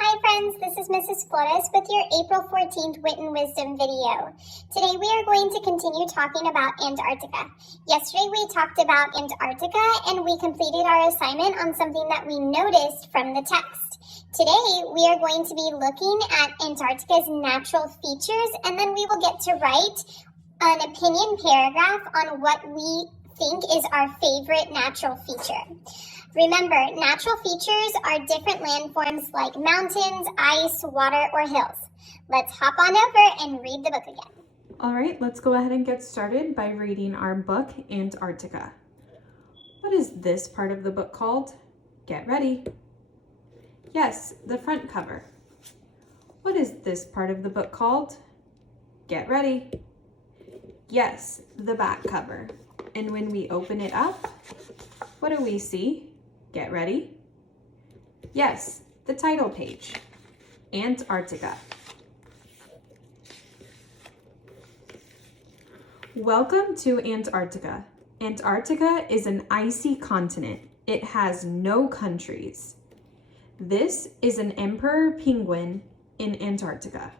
Hi friends, this is Mrs. Flores with your April 14th Wit and Wisdom video. Today we are going to continue talking about Antarctica. Yesterday we talked about Antarctica and we completed our assignment on something that we noticed from the text. Today we are going to be looking at Antarctica's natural features, and then we will get to write an opinion paragraph on what we think is our favorite natural feature. Remember, natural features are different landforms like mountains, ice, water, or hills. Let's hop on over and read the book again. All right, let's go ahead and get started by reading our book, Antarctica. What is this part of the book called? Get ready. Yes, the front cover. What is this part of the book called? Get ready. Yes, the back cover. And when we open it up, what do we see? Get ready. Yes, the title page, Antarctica. Welcome to Antarctica. Antarctica is an icy continent. It has no countries. This is an emperor penguin in Antarctica.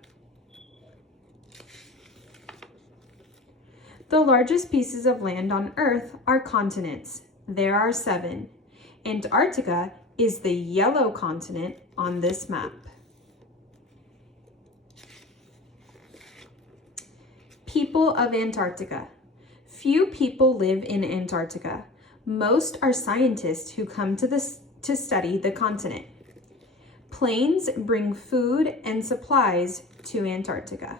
The largest pieces of land on Earth are continents. There are 7. Antarctica is the yellow continent on this map. People of Antarctica. Few people live in Antarctica. Most are scientists who come to study the continent. Planes bring food and supplies to Antarctica.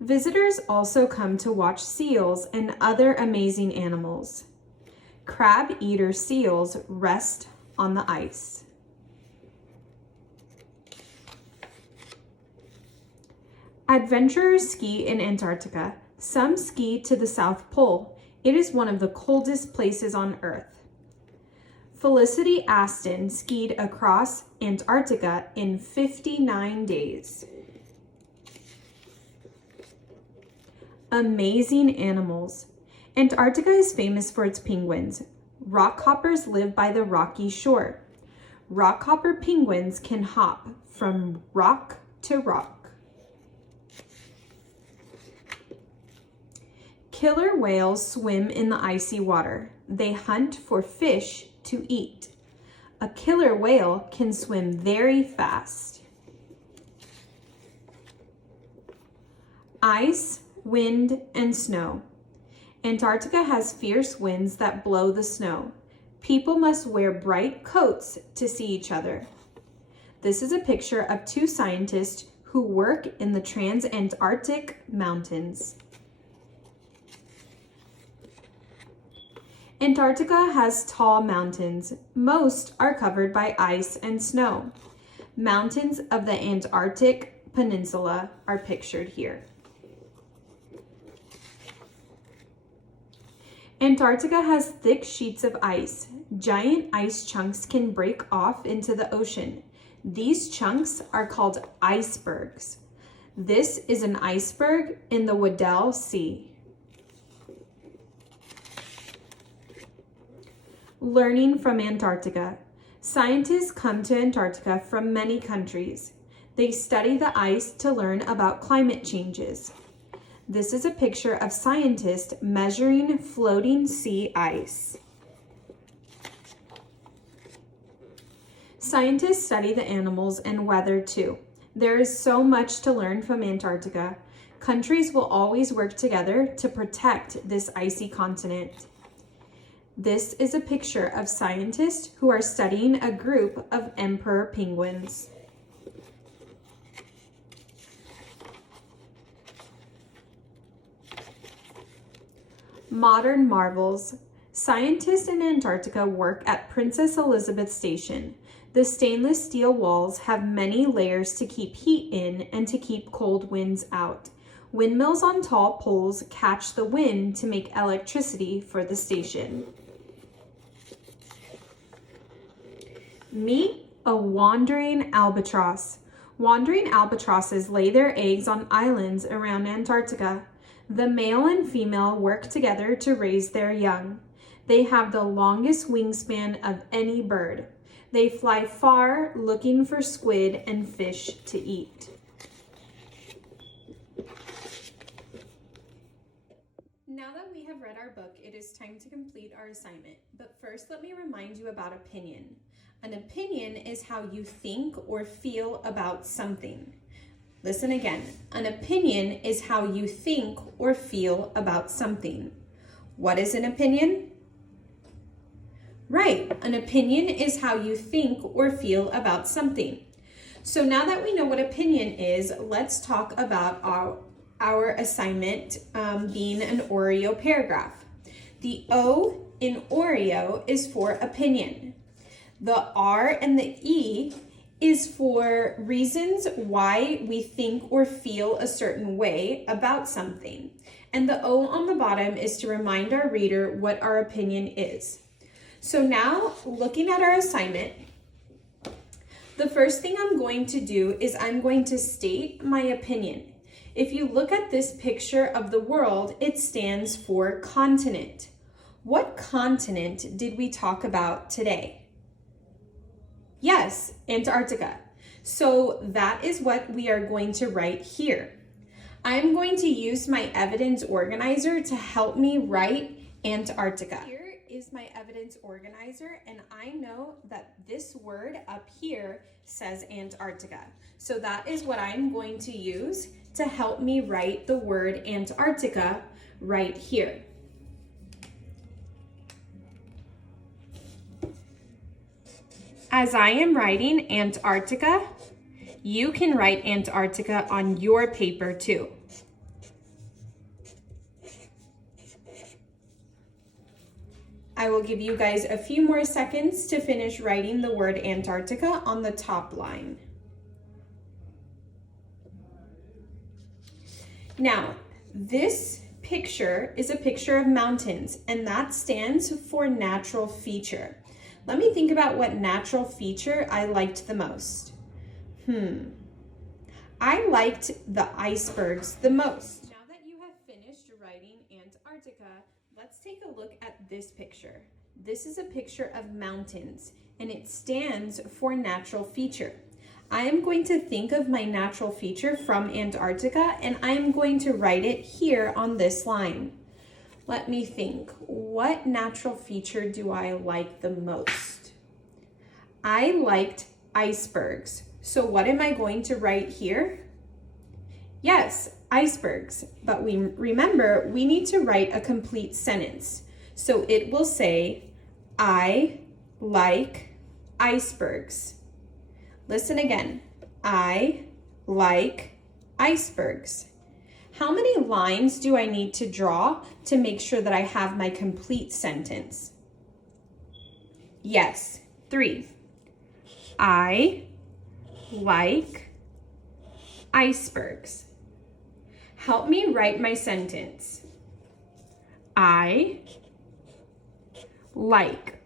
Visitors also come to watch seals and other amazing animals. Crab-eater seals rest on the ice. Adventurers ski in Antarctica. Some ski to the South Pole. It is one of the coldest places on Earth. Felicity Aston skied across Antarctica in 59 days. Amazing animals. Antarctica is famous for its penguins. Rockhoppers live by the rocky shore. Rockhopper penguins can hop from rock to rock. Killer whales swim in the icy water. They hunt for fish to eat. A killer whale can swim very fast. Ice, wind, and snow. Antarctica has fierce winds that blow the snow. People must wear bright coats to see each other. This is a picture of 2 scientists who work in the Transantarctic Mountains. Antarctica has tall mountains. Most are covered by ice and snow. Mountains of the Antarctic Peninsula are pictured here. Antarctica has thick sheets of ice. Giant ice chunks can break off into the ocean. These chunks are called icebergs. This is an iceberg in the Weddell Sea. Learning from Antarctica. Scientists come to Antarctica from many countries. They study the ice to learn about climate changes. This is a picture of scientists measuring floating sea ice. Scientists study the animals and weather too. There is so much to learn from Antarctica. Countries will always work together to protect this icy continent. This is a picture of scientists who are studying a group of emperor penguins. Modern marvels. Scientists in Antarctica work at Princess Elizabeth Station. The stainless steel walls have many layers to keep heat in and to keep cold winds out. Windmills on tall poles catch the wind to make electricity for the station. Meet a wandering albatross. Wandering albatrosses lay their eggs on islands around Antarctica. The male and female work together to raise their young. They have the longest wingspan of any bird. They fly far looking for squid and fish to eat. Now that we have read our book, it is time to complete our assignment. But first, let me remind you about opinion. An opinion is how you think or feel about something. Listen again. An opinion is how you think or feel about something. What is an opinion? Right, an opinion is how you think or feel about something. So now that we know what opinion is, let's talk about our assignment being an Oreo paragraph. The O in Oreo is for opinion. The R and the E is for reasons why we think or feel a certain way about something. And the O on the bottom is to remind our reader what our opinion is. So now, looking at our assignment, the first thing I'm going to do is I'm going to state my opinion. If you look at this picture of the world, it stands for continent. What continent did we talk about today? Yes, Antarctica. So that is what we are going to write here. I'm going to use my evidence organizer to help me write Antarctica. Here is my evidence organizer, and I know that this word up here says Antarctica. So that is what I'm going to use to help me write the word Antarctica right here. As I am writing Antarctica, you can write Antarctica on your paper too. I will give you guys a few more seconds to finish writing the word Antarctica on the top line. Now, this picture is a picture of mountains, and that stands for natural feature. Let me think about what natural feature I liked the most. I liked the icebergs the most. Now that you have finished writing Antarctica, let's take a look at this picture. This is a picture of mountains, and it stands for natural feature. I am going to think of my natural feature from Antarctica, and I am going to write it here on this line. Let me think. What natural feature do I like the most? I liked icebergs. So what am I going to write here? Yes, icebergs. But remember, we need to write a complete sentence. So it will say, I like icebergs. Listen again. I like icebergs. How many lines do I need to draw to make sure that I have my complete sentence? Yes, 3. I like icebergs. Help me write my sentence. I like.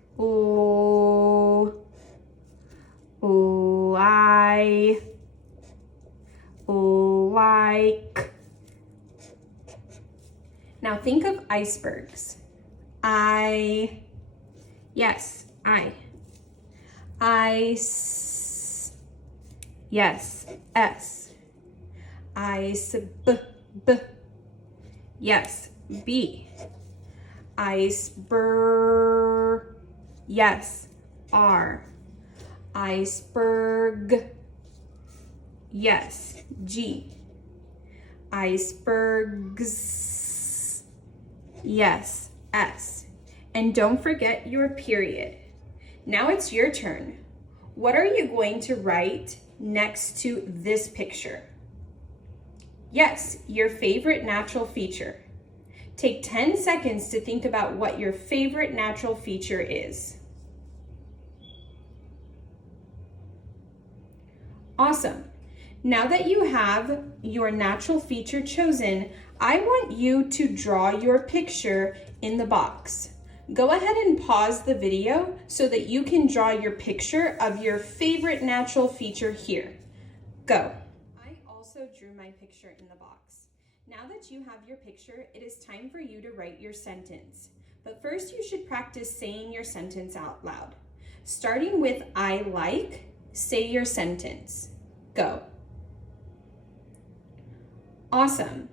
I like. Now think of icebergs. Yes, ice. Yes, S. Yes, B. Iceberg. Yes, R. Iceberg. Yes, G. Icebergs. Yes, S. And don't forget your period. Now it's your turn. What are you going to write next to this picture? Yes, your favorite natural feature. Take 10 seconds to think about what your favorite natural feature is. Awesome. Now that you have your natural feature chosen, I want you to draw your picture in the box. Go ahead and pause the video so that you can draw your picture of your favorite natural feature here. Go. I also drew my picture in the box. Now that you have your picture, it is time for you to write your sentence. But first you should practice saying your sentence out loud. Starting with I like, say your sentence. Go. Awesome.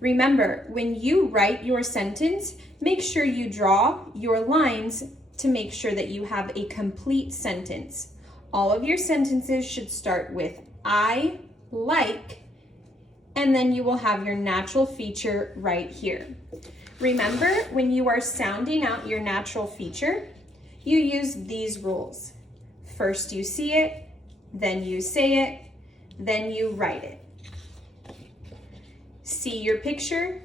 Remember, when you write your sentence, make sure you draw your lines to make sure that you have a complete sentence. All of your sentences should start with I like, and then you will have your natural feature right here. Remember, when you are sounding out your natural feature, you use these rules. First you see it, then you say it, then you write it. See your picture,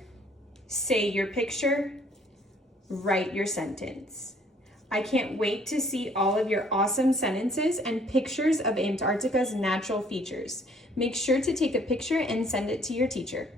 say your picture, write your sentence. I can't wait to see all of your awesome sentences and pictures of Antarctica's natural features. Make sure to take a picture and send it to your teacher.